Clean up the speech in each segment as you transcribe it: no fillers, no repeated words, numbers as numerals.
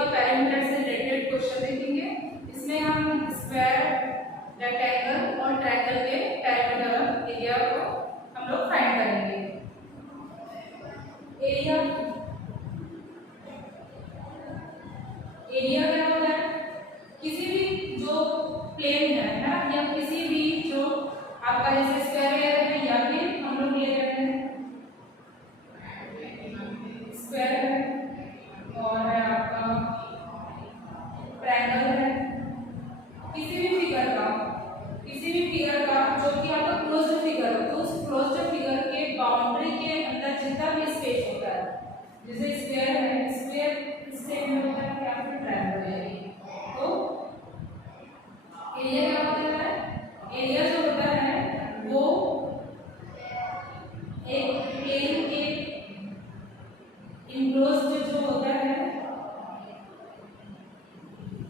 और पैरामीटर से related question देखेंगे। इसमें हम स्क्वायर, रेक्टेंगल और ट्रायंगल के पैरामीटर और एरिया को हम लोग फाइंड करेंगे। एरिया क्या होता है? किसी भी जो प्लेन है ना, या किसी भी जो आपका जैसे स्क्वायर है या फिर हम लोग ले रहे हैं स्क्वायर है और है आपका ट्रायंगल है, किसी भी फिगर का जो कि आपका क्लोज्ड फिगर हो, तो उस क्लोज्ड फिगर के बाउंड्री के अंदर जितना भी स्पेस होता है, जैसे स्क्वायर है, स्क्वायर इससे होता है क्या फिर ट्रायंगल है। तो एरिया क्या होता है? एरिया जो होता है वो एक प्लेन के इनक्लोज्ड जो होता है,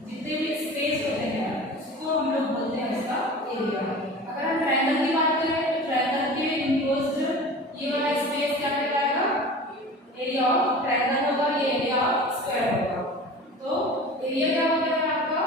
जितने भी स्पेस होते हैं उसको हम लोग बोलते हैं उसका एरिया। अगर हम ट्रायंगल की बात करें तो ट्रायंगल के इनक्लोज्ड ये वाला स्पेस क्या कहलाएगा? एरिया ऑफ ट्रायंगल होगा, ये एरिया ऑफ स्क्वायर होगा। तो एरिया क्या होता है आपका?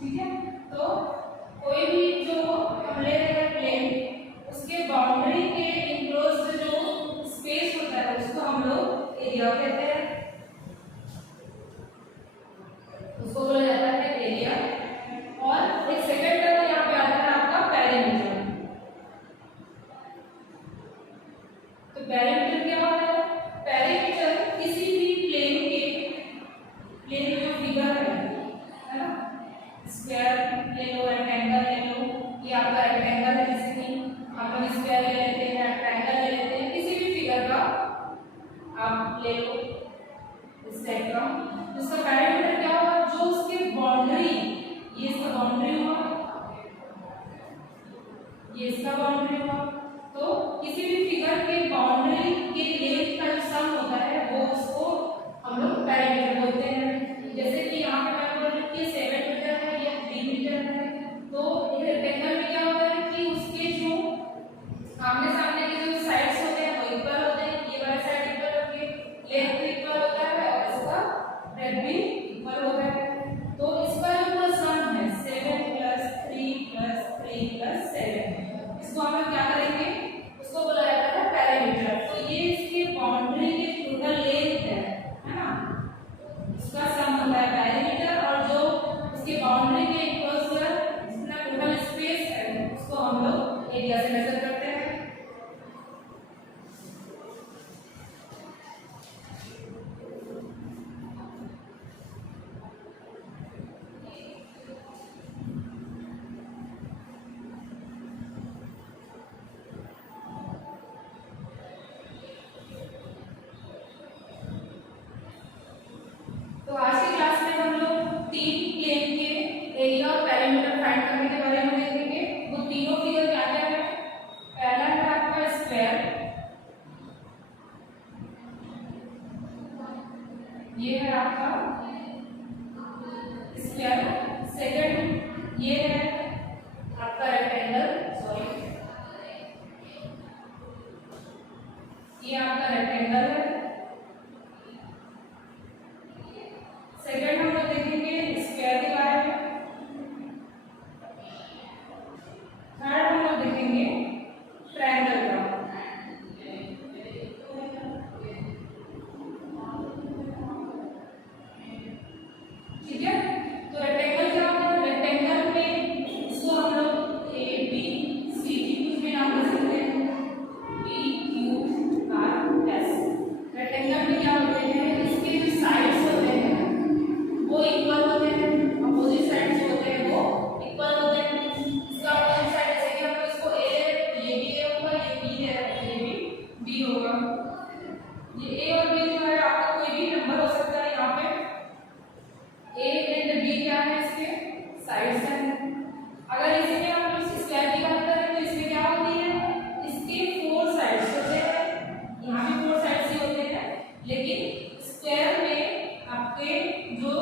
ठीक है, तो कोई भी जो हम ले रहे हैं प्लेन, उसके बाउंड्री के इनक्लोज्ड जो स्पेस होता है उसको हम लोग एरिया कहते हैं, उसको बोला जाता है एरिया। और एक सेकंड टर्म यहाँ पे आता है आपका पैरामीटर। तो पैरामीटर क्या होता है? पैरामीटर किसी भी प्लेन की जो फिगर है ना, स्क्वायर ले लो, रेक्टेंगल ले लो, ये आपका रेक्टेंगल है, जैसे कि आप लोग स्क्वायर ले लेते हैं, ट्रायंगल ले लेते हैं, किसी भी फिगर का आप ले लो इस टाइप का, उसका पैरामीटर क्या होगा? जो उसकी बाउंड्री, ये इसका बाउंड्री हुआ, ये इसका बाउंड्री हुआ, तो किसी भी फिगर के बाउंड्री के लेंथ का जो सम होता है वो उसको हम लोग पैरामीटर बोलते हैं। जैसे कि यहाँ पे मैं बोल रही हूँ 7 मीटर है या 3 मीटर है, तो रेक्टेंगल में क्या होता है कि उसके जो आमने सामने के जो साइड्स होते हैं वो इक्वल होते हैं, ये वाला साइड इक्वल होगी, लेंथ भी इक्वल होता है और इसका ब्रेड्थ भी इक्वल होता है। तो इसका जो पूरा सम है 7 + 3 + 3 + 7, इसको हम लोग क्या करेंगे? उसको बोला जाता है पैरामीटर। तो ये इसके बाउंड्री के टोटल लेंथ है ना, इसका सम होता है पैरामीटर, और जो उसके बाउंड्री के इक्वल्स जितना टोटल स्पेस है उसको हम लोग एरिया से मेजर करते हैं। तो आज की क्लास में हम लोग 3 प्लेन के एरिया और पैरामीटर फाइंड करने के बारे में देखेंगे। वो तीनों फिगर क्या क्या है? पहला है आपका स्क्वायर, ये है आपका स्क्वायर। सेकंड ये है आपका रेक्टेंगल, सॉरी ये आपका रेक्टेंगल है। सेकंड हम लोग देखेंगे स्क्वायर के बारे में। थर्ड हम लोग देखेंगे ट्रायंगल का। ठीक है, तो रेक्टेंगल क्या होता है? रेक्टेंगल में इसको हम लोग ए बी सी डी कुछ भी नाम दे सकते हैं, P Q R S. Sides हैं। अगर इसी में हम लोग स्क्वायर की बात करें तो इसमें क्या होती है, इसके 4 साइड्स होते हैं, यहाँ भी 4 साइड्स ही होते हैं, लेकिन स्क्वायर में आपके जो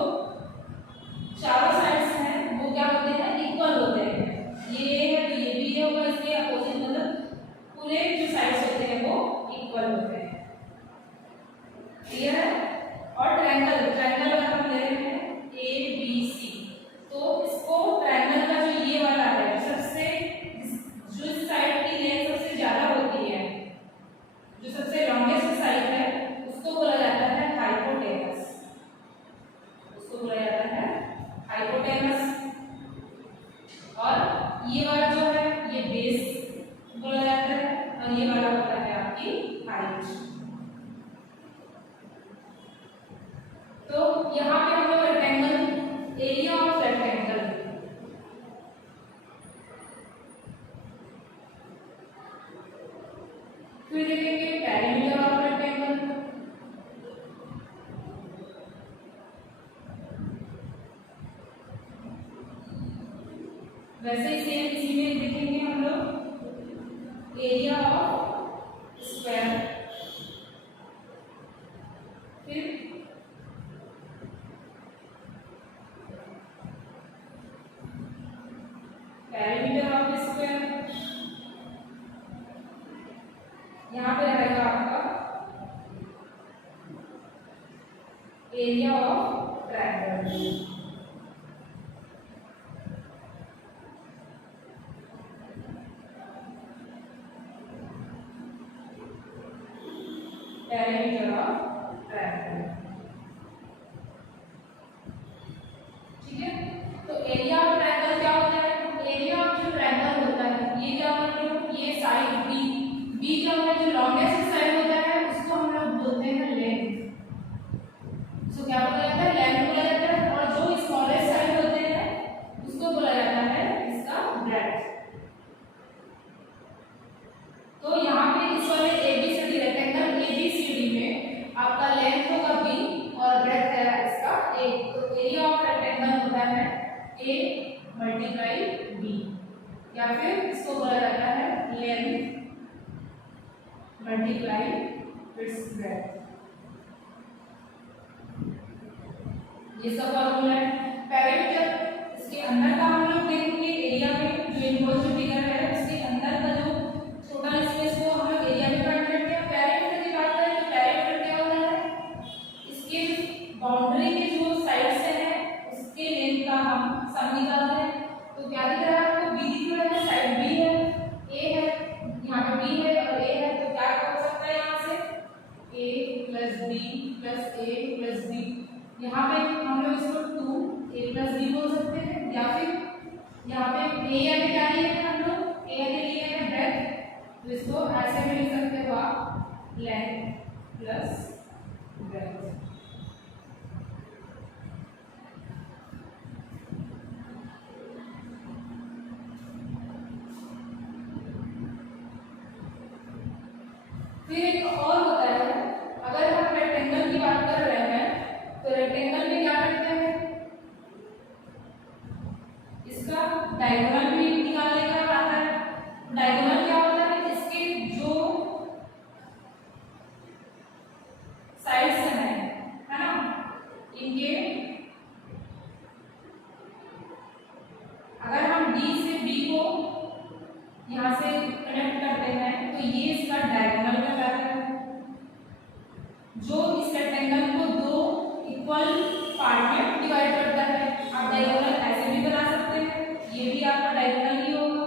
चारों साइड्स हैं वो क्या होते हैं, इक्वल होते हैं। ये है तो ये भी होगा, इसके अपोजिट, मतलब पूरे जो साइड्स होते हैं वो इक्वल होते हैं। क्लियर है? और ट्रायंगल अगर हम ले रहे हैं ए बी सी, तो इसको ट्रायंगल का जो ये वाला है सबसे, जो इस साइड की लेंथ सबसे ज्यादा होती है, जो सबसे लॉन्गेस्ट साइड है, उसको बोला जाता है हाइपोटेनस। उसको बोला जाता है हाइपोटेनस। और ये वाला जो है ये बेस बोला जाता है, और ये वाला होता है आपकी हाइट। तो यहाँ पे हम लोग रेक्टेंगल, एरिया ऑफ रेक्टेंगल, फिर देखेंगे पेरीमीटर ऑफ रेक्टेंगल, वैसे ही सेम इसी में देखेंगे हम लोग एरिया ऑफ स्क्वायर, फिर पेरीमीटर ऑफ स्क्वायर, यहाँ पे रहेगा आपका area of triangle. Perimeter of triangle, ठीक है। तो एरिया ऑफ ट्रायंगल क्या होता है, एरिया ऑफ जो ट्रायंगल होता है, ये क्या होता है, ये साइड बी, बी क्या होता है, जो लॉन्गेस्ट साइड होता है उसको हम लोग बोलते हैं लेंथ। उसको क्या बोला जाता है, लेंथ बोला जाता है। और जो स्मॉलेस्ट साइड होते हैं उसको बोला जाता है इसका ब्रेड्थ। तो यहाँ पे इस वाले एबीसीडी रेक्टेंगल एबीसीडी में आपका लेंथ होगा बी और ब्रेड्थ है इसका ए। तो एरिया ऑफ रेक्टेंगल होता है ए मल्टीप्लाई बी, या फिर इसको बोला जाता है लेंथ मल्टीप्लाई इट्स ब्रेड्थ। ये सब फॉर्मूला है। पेरीमीटर, इसके अंदर का हम लोग देखेंगे एरिया में, जो इनवर्स फिगर है उसके अंदर का जो छोटा स्पेस को हम लोग एरिया में कन्वर्ट करते हैं। पेरीमीटर की बात करें तो पेरीमीटर क्या होता है, इसके बाउंड्री के जो साइड से है उसके लेंथ का हम सम निकालते हैं। तो क्या दिख रहा है आपको, बी दिख रहा है, साइड बी है, ए है, यहाँ पे बी है और ए है, तो क्या हो सकता है यहाँ से a plus B plus A plus B, यहाँ पे हम लोग इसको 2a प्लस बी बोल सकते हैं। या फिर यहाँ पे ए या क्या लिए हैं हम लोग, ए के लिए है ब्रेड्थ, तो इसको ऐसे भी लिख सकते हो आप, लेंथ प्लस ब्रेड्थ। फिर एक और होता है, अगर हम रेक्टेंगल की बात कर रहे हैं तो रेक्टेंगल में क्या करते हैं, इसका डायगोनल भी निकालने का आता है। डायगोनल क्या होता है, इसके जो साइड्स हैं, है ना, इनके अगर हम डी से बी को यहाँ से कनेक्ट करते हैं तो ये इसका डायगोनल कहलाता है। जो इस रेक्टेंगल को 2 इक्वल पार्ट में डिवाइड करता है। आप डायगोनल ऐसे भी बना सकते हैं, ये भी आपका डायगोनल ही होगा,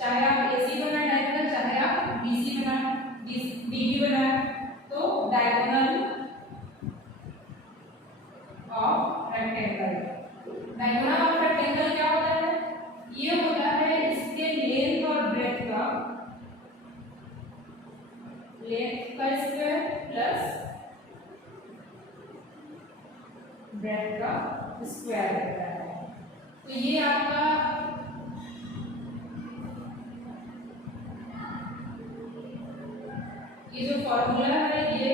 चाहे आप एसी बनाए डायगोनल, चाहे आप बीसी बनाए, डीबी बनाए। तो diagonal of rectangle, diagonal of rectangle क्या होता है, ये होता है इसके लेंथ और ब्रेड्थ का, लेंथ का स्क्वायर प्लस ब्रेड्थ का स्क्वायर रहता है। तो ये आपका ये जो फॉर्मूला है ये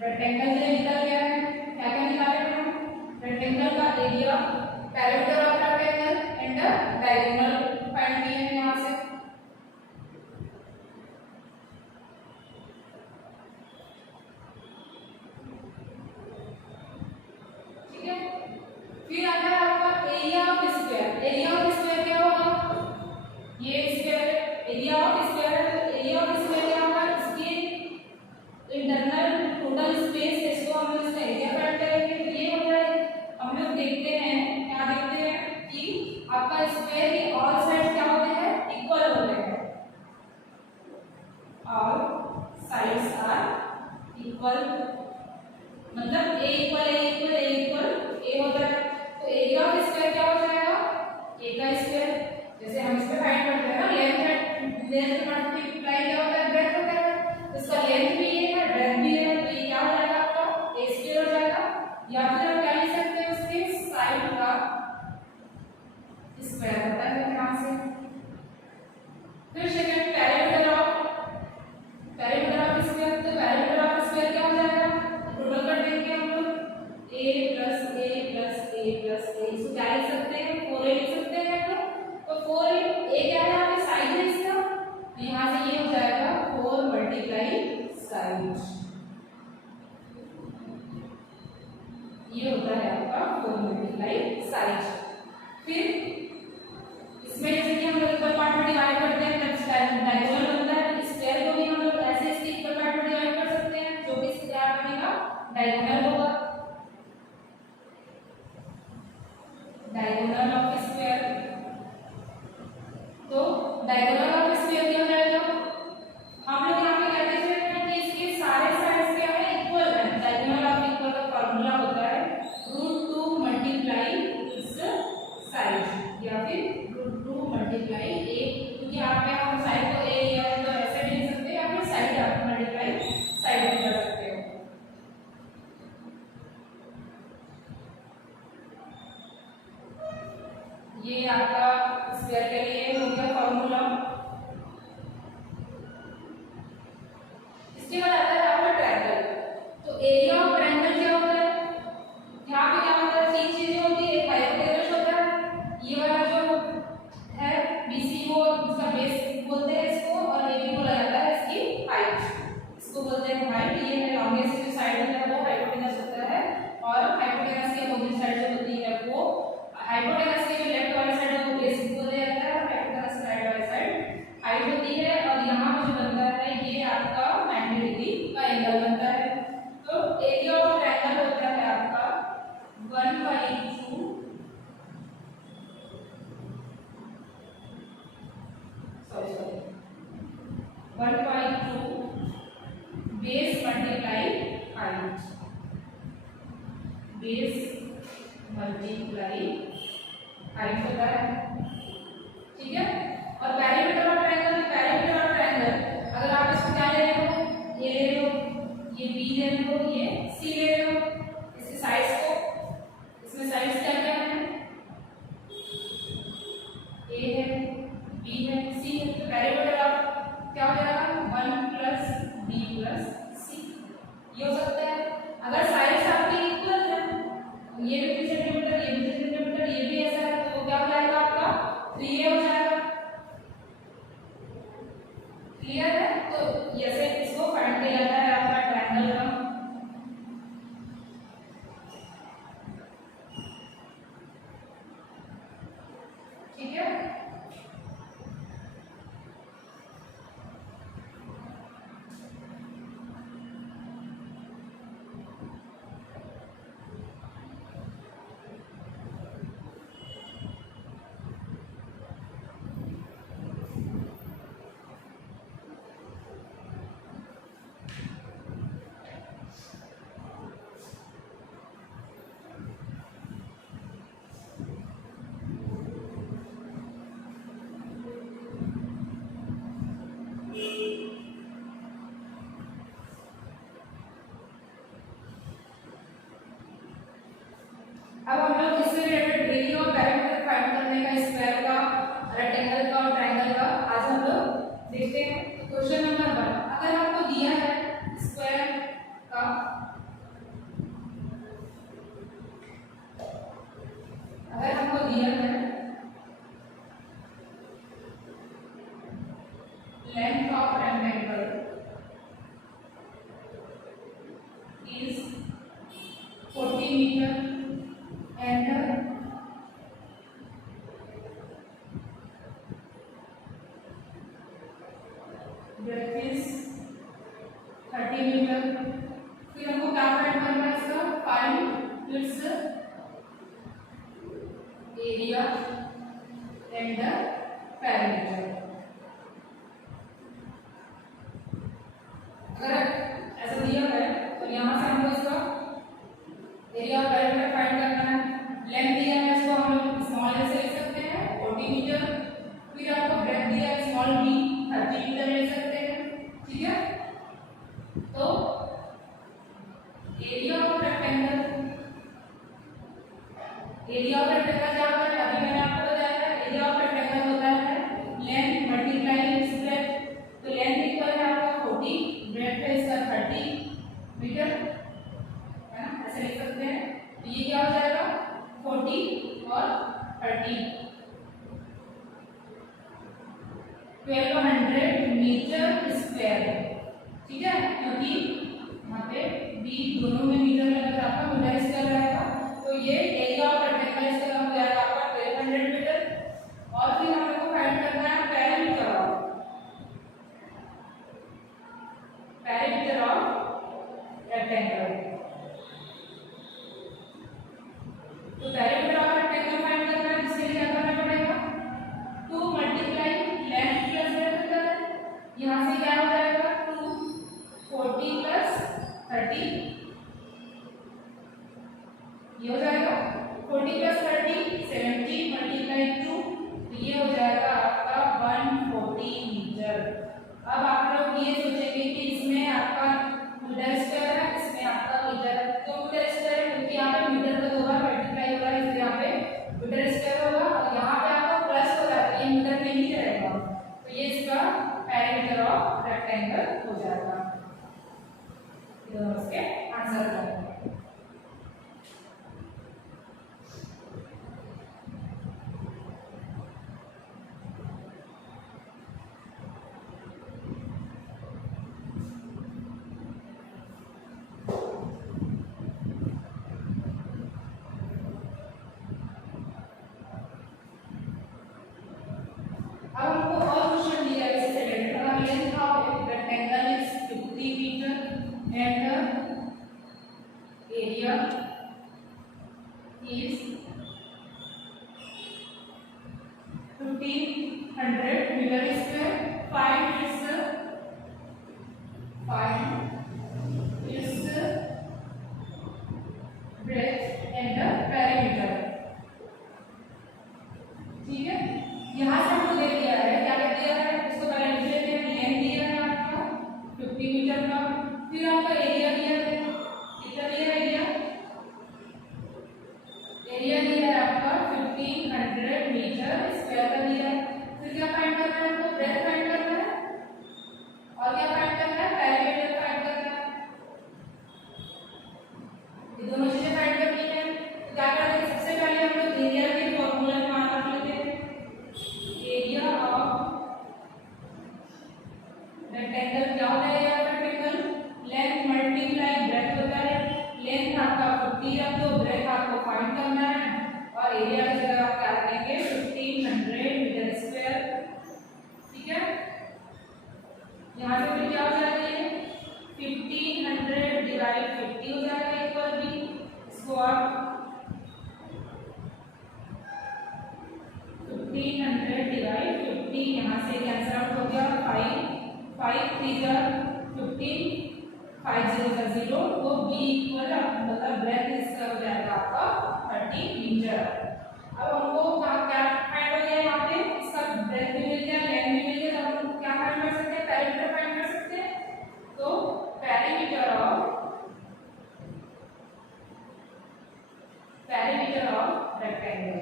रेक्टेंगल से निकल गया है। क्या क्या निकाला रेक्टेंगल का area, parameter of rectangle and diagonal find किए हैं यहाँ से। ठीक है, फिर आता है आपका area of square. Area of square क्या होगा, ये स्क्वायर एरिया ऑफ स्क्वायर है, तो एरिया ऑफ स्क्वायर क्या होगा, इसके इंटरनल टोटल स्पेस, इसको हम लोग इसका एरिया फाइंड करेंगे। तो ये होता है, हम लोग देखते हैं, क्या देखते हैं कि आपका स्क्वायर के ऑल साइड क्या होते हैं, इक्वल होते हैं, ऑल साइड्स आर इक्वल, मतलब ए इक्वल ए इक्वल ए इक्वल ए होता है। तो एरिया ऑफ स्क्वायर क्या हो जाएगा, ए का स्क्वायर, जैसे हम इस पे फाइंड करते हैं ना, लेंथ मल्टीप्लाई क्या होता है, ब्रेड्थ होता है, तो इसका लेंथ भी ये है, ब्रेड्थ भी है, तो ये क्या हो जाएगा आपका ए स्क्वायर हो जाएगा। या फिर हम क्या लिख सकते हैं, उसके साइड का स्क्वायर होता है यहाँ से। फिर सेकंड पैरामीटर ऑफ स्क्वायर, तो पैरामीटर ऑफ स्क्वायर क्या हो जाएगा, टोटल कर देंगे हम लोग, a plus A plus A plus A, इसको क्या लिख सकते हैं, 4a लिख सकते हैं हम लोग। तो 4a क्या है, आपके साइड है इसका, तो यहाँ से ये हो जाएगा 4 मल्टीप्लाई साइड, ये होता है आपका 4 मल्टीप्लाई साइड। फिर इसमें जैसे कि हम लोग इक्वल पार्ट में डिवाइड करते हैं, तब डायगोनल बनता है। स्क्वायर को भी हम लोग ऐसे इसके इक्वल पार्ट में डिवाइड कर सकते हैं, जो भी इसका क्या बनेगा, डायगोनल होगा। डायगोनल ऑफ स्क्वायर, तो डायगोनल ऑफ स्क्वायर क्या हो जाएगा, हम लोग यहाँ पे क्या देख रहे हैं कि इसके सारे साइड्स क्या है, इक्वल है। डायगोनल ऑफ इक्वल का फॉर्मूला होता है √2 मल्टीप्लाई इस साइड, या फिर √2 मल्टीप्लाई ए, क्योंकि यहाँ पे हम साइड को ए या तो ऐसे भी लिख सकते हैं, या फिर साइड आप मल्टीप्लाई साइड में कर सकते हो। ये आपका स्क्वायर के लिए हो गया फॉर्मूला। इसके बाद आता है आपका ट्रायंगल। तो एरिया ऑफ ट्रायंगल क्या होता है, यहाँ पे क्या होता है, 3 चीजें होती है, एक हाइपोटेनस होता है, ये वाला जो है BC वो इसका बेस बोलते हैं इसको, और AB बोला जाता है इसकी हाइट, इसको बोलते हैं हाइट। ये है लॉन्गेस्ट जो साइड होता है वो हाइपोटेनस होता है, और हाइपोटेनस के अपोजिट साइड जो होती है वो, हाइपोटेनस के जो लेफ्ट वाली साइड है वो बेस बोला जाता है, और हाइपोटेनस राइट वाली साइड हाइट होती है। और यहाँ पे जो बनता है ये आपका 90 डिग्री का एंगल बनता है। तो एरिया ऑफ ट्रायंगल होता है आपका 1/2 base multiply height, base multiply height होता है। ठीक है, और parameter of triangle, parameter of triangle अगर आप इसको क्या ले रहे हो, ये ले रहे हो, ये बी ले रहे हो, ये सी ले रहे हो, इसके साइड्स को, इसमें साइड्स क्या क्या है, ए है, बी है, सी है, तो पैरामीटर ऑफ क्या हो जाएगा, 1 प्लस बी प्लस सी, ये हो सकता है। अगर साइड्स आपकी इक्वल है, ये भी 3 सेंटीमीटर, ये भी 3 सेंटीमीटर, ये भी ऐसा है, तो क्या हो जाएगा आपका 3a हो जाएगा। क्लियर है, तो ऐसे इसको फाइंड किया जाता है आपका ट्रायंगल का। ठीक है, अब हम लोग इससे रिलेटेड एरिया और पैरामीटर फाइंड करने का, स्क्वायर का, रेक्टेंगल का और ट्रायंगल का आज हम लोग देखते हैं। क्वेश्चन नंबर 1, अगर आपको दिया है स्क्वायर का metre and breadth is 30 metre. फिर हमको क्या फाइंड करना है इसका, find its area and perimeter. अगर ऐसा दिया है तो यहाँ से हमको इसका एरिया और पैरामीटर फाइंड करना है। लेंथ दिया है, इसको हम लोग स्मॉल ए से लिख सकते हैं 40 मीटर। फिर आपको ब्रेथ दिया है स्मॉल बी 30 मीटर ले सकते हैं, ठीक है। तो area of rectangle, area of rectangle क्या होता है, अभी मैंने आपको बताया था। एरिया ऑफ रेक्टेंगल होता है लेंथ मल्टीप्लाई इट्स ब्रेथ। तो लेंथ इक्वल है आपका 40, ब्रेथ है इसका 30 मीटर, है ना, ऐसे लिख सकते हैं। तो ये क्या हो जाएगा 40 और 30, 1200 मीटर स्क्वायर, ठीक है। क्योंकि यहाँ पे बी दोनों में मीटर में अगर आपका मीटर स्क्वायर रहेगा तो ये एरिया ऑफ रेक्टेंगल इसका हो जाएगा आपका 1200 मीटर। और फिर हमको फाइंड करना है पैरामीटर ऑफ रेक्टेंगल। तो पैरामीटर ऑफ रेक्टेंगल फाइंड करना है, जिसके लिए क्या करना पड़ेगा, 2 मल्टीप्लाई लेंथ प्लस ब्रेथ होता है। यहाँ से क्या हो जाएगा 2 40 प्लस 30, ये हो जाएगा 40 प्लस 30 70 मल्टीप्लाई 2, तो ये हो जाएगा आपका 140 मीटर। अब आप लोग ये सोचेंगे कि इसमें आपका मीटर स्क्वायर है, इसमें आपका मीटर, तो मीटर स्क्वायर है क्योंकि यहाँ पे मीटर का 2 बार मल्टीप्लाई होगा, इसलिए यहाँ पे मीटर स्क्वायर होगा। और यहाँ पे आपका प्लस हो जाता है, ये मीटर में नहीं रहेगा, तो ये इसका पैरामीटर ऑफ रेक्टेंगल हो जाएगा। ये दोनों इसके आंसर होंगे। अब हमको और क्वेश्चन दिया है इससे रिलेटेड। अब ये लिखा है rectangle is 50 metre and area is 1500 metre square. Find its breadth and perimeter, ठीक है। यहाँ से हमको दे दिया है, क्या दे दिया है, इसको पहले लिख लेते हैं। लेंथ दिया है आपका 50 मीटर का, फिर आपका एरिया दिया है, कितना दिया है एरिया, एरिया दिया है आपका 1500 मीटर स्क्वायर का दिया है। फिर क्या फाइंड करना है, तो ब्रेथ फाइंड करना है और क्या फाइंड करना है, पैरामीटर फाइंड करना है। ये दोनों चीजें फाइंड करनी है। तो क्या करते हैं, सबसे पहले हम लोग एरिया के फॉर्मूला में मान रख लेते हैं। एरिया ऑफ रेक्टेंगल क्या होता है, area of rectangle length multiply breath होता है। लेंथ आपका 50 है तो ब्रेथ आपको फाइंड करना है, और एरिया की जगह आप क्या रखेंगे 1500 मीटर स्क्वायर, ठीक है। यहाँ से फिर क्या हो जाएगा, 1500 डिवाइड 50 हो जाएगा इक्वल बी। इसको आप 1500 डिवाइड 50, यहाँ से कैंसिल आउट हो गया, 5 3 15 5 0 0, तो बी इक्वल मतलब ब्रेथ इसका हो जाएगा आपका 30 मीटर। अब हमको क्या फाइंड हो गया, यहाँ पे इसका ब्रेथ भी मिल गया, लेंथ भी मिल गया, तो हम क्या फाइंड कर सकते हैं, पैरामीटर फाइंड कर सकते हैं। तो पैरामीटर ऑफ रेक्टेंगल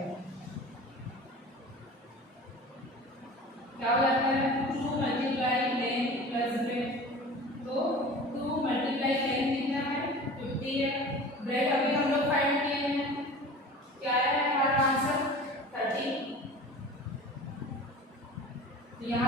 क्या हो जाता है, 2 मल्टीप्लाई लेंथ प्लस ब्रेथ। तो 2 मल्टीप्लाई लेंथ कितना है 50 है, ब्रेथ अभी हम लोग फाइंड किए हैं, क्या है हमारा आंसर 30। तो यहाँ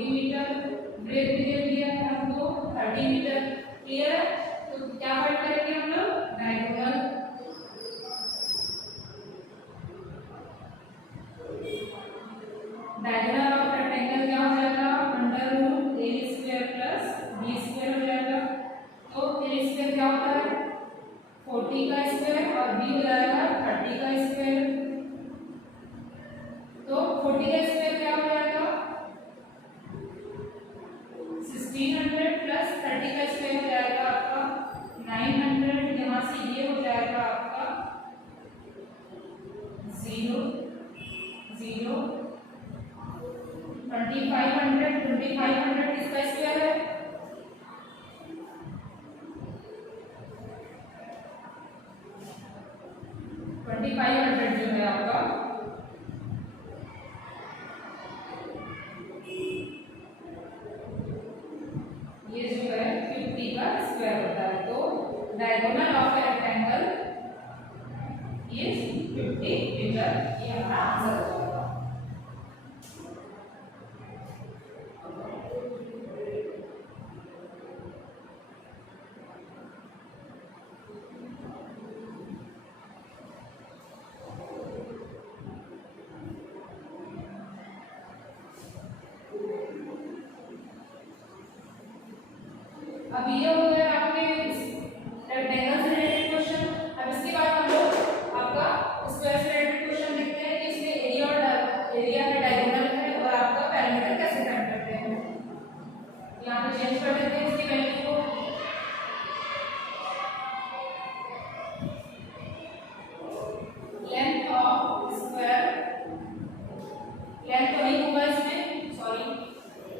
40 मीटर, ब्रेक पीरियड दिया है हमको 30 मीटर। क्लियर है? तो क्या फाइंड करेंगे हम लोग? डायगोनल ऑफ रेक्टेंगल क्या हो जाएगा? अंडर रूट ए स्क्वायर प्लस बी स्क्वायर हो जाएगा। तो ए स्क्वायर क्या होता है? 40 का स्क्वायर और बी हो जाएगा 30 का स्क्वायर। तो 40 का स्क्वायर क्या हो जाएगा? 1600 प्लस 30 का स्क्वायर हो जाएगा आपका 900। यहाँ से ये हो जाएगा आपका 0 0 2500 किसका स्क्वायर है? 2500 जो है आपका ये जो है 50 का स्क्वायर होता है। तो diagonal of a rectangle is 50 metre. ये हमारा आंसर हो जाएगा। अब ये हो गया आपके रेक्टेंगल से रिलेटेड क्वेश्चन। अब इसके बाद हम लोग आपका स्क्वायर से रिलेटेड क्वेश्चन देखते हैं कि इसमें एरिया है, डायगोनल है और आपका पैरामीटर कैसे फाइंड करते हैं। यहाँ पे चेंज कर देते हैं इसकी वैल्यू को। लेंथ ऑफ स्क्वायर, लेंथ तो नहीं होगा इसमें, सॉरी,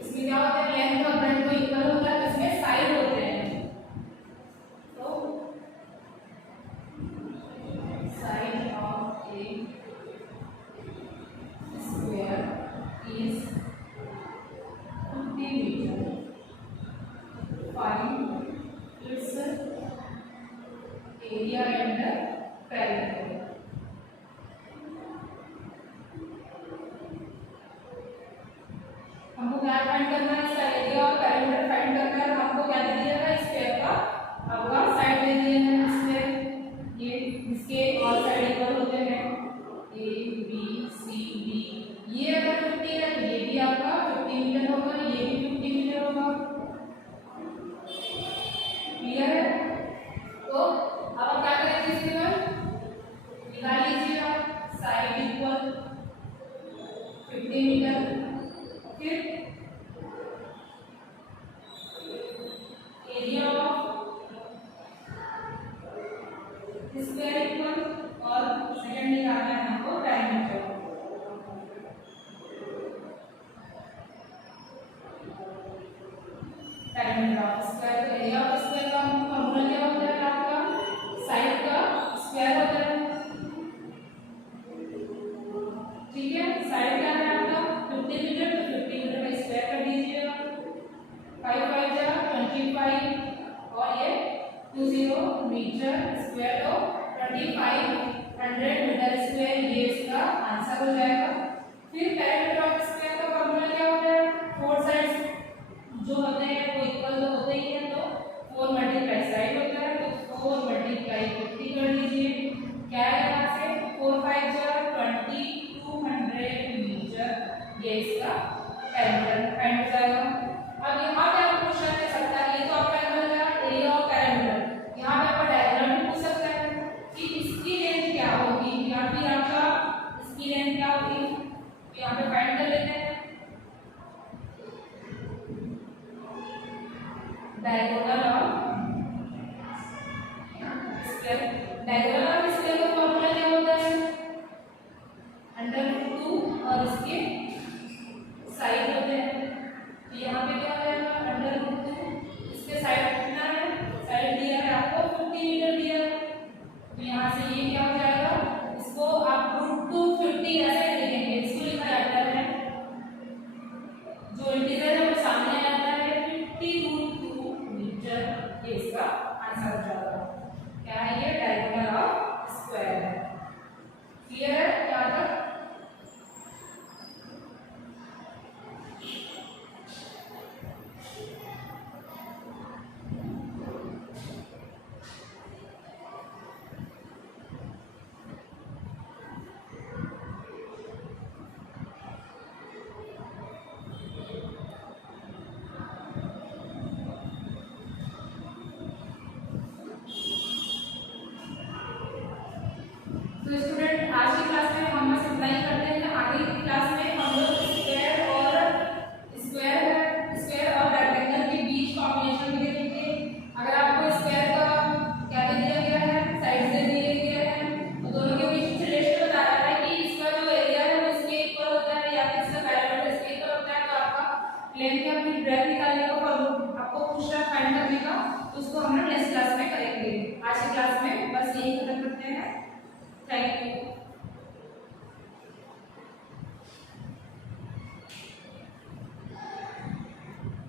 इसमें क्या होता है? लेंथ और ब्रेड्थ को इक्वल होता है, इसमें साइड होते हैं। तो side of a square is 50 metre. Find its area and perimeter. हमको क्या फाइंड करना है? इसका एरिया और पैरामीटर फाइंड करना है। हमको क्या दे दिया है? स्क्वायर का आपका साइड दे दिए हैं इसमें। ये इसके और साइड इक्वल होते हैं ए बी सी डी। ये अगर 50 है तो ये भी आपका 50 मीटर होगा, ये भी 50 मीटर होगा। क्लियर है? तो अब आप क्या करेंगे? इसके बाद निकाल लीजिए आप साइड इक्वल 50 मीटर, फिर एरिया ऑफ स्क्वायर इक्वल और सेकंड निकालना है हमको डायमीटर। डायमीटर ऑफ स्क्वायर, तो एरिया ऑफ स्क्वायर का फॉर्मूला क्या होता है? आपका साइड का स्क्वायर होता है। ठीक है, साइड क्या है आपका 50 मीटर, तो 50 मीटर का स्क्वायर कर दीजिएगा। 5 5 जा 25 और ये 20 मीटर स्क्वायर, तो 2500 मीटर स्क्वायर ये इसका आंसर हो जाएगा। फिर पैरामीटर ऑफ स्क्वायर का फॉर्मूला क्या होता है? 4 साइड्स जो होते हैं वो इक्वल तो होते ही हैं, तो 4 मल्टीप्लाई साइड होता है, तो 4 मल्टीप्लाई 50 कर लीजिए। क्या है यहाँ से? 4 5 जा 2200 मीटर, ये इसका पैरामीटर फाइंड हो जाएगा। अब यहाँ पे आप क्वेश्चन दे सकता है, ये तो आपका बन गया एरिया ऑफ पैरामीटर। यहाँ पे आपका डायग्राम भी पूछ सकता है कि इसकी रेंज क्या होगी, या फिर आपका इसकी रेंज क्या होगी। यहाँ पे फाइंड कर लेते हैं diagonal of square. Diagonal of square का फॉर्मूला क्या होता है? अंडर रूट 2 और इसके साइड होते हैं। Thank you.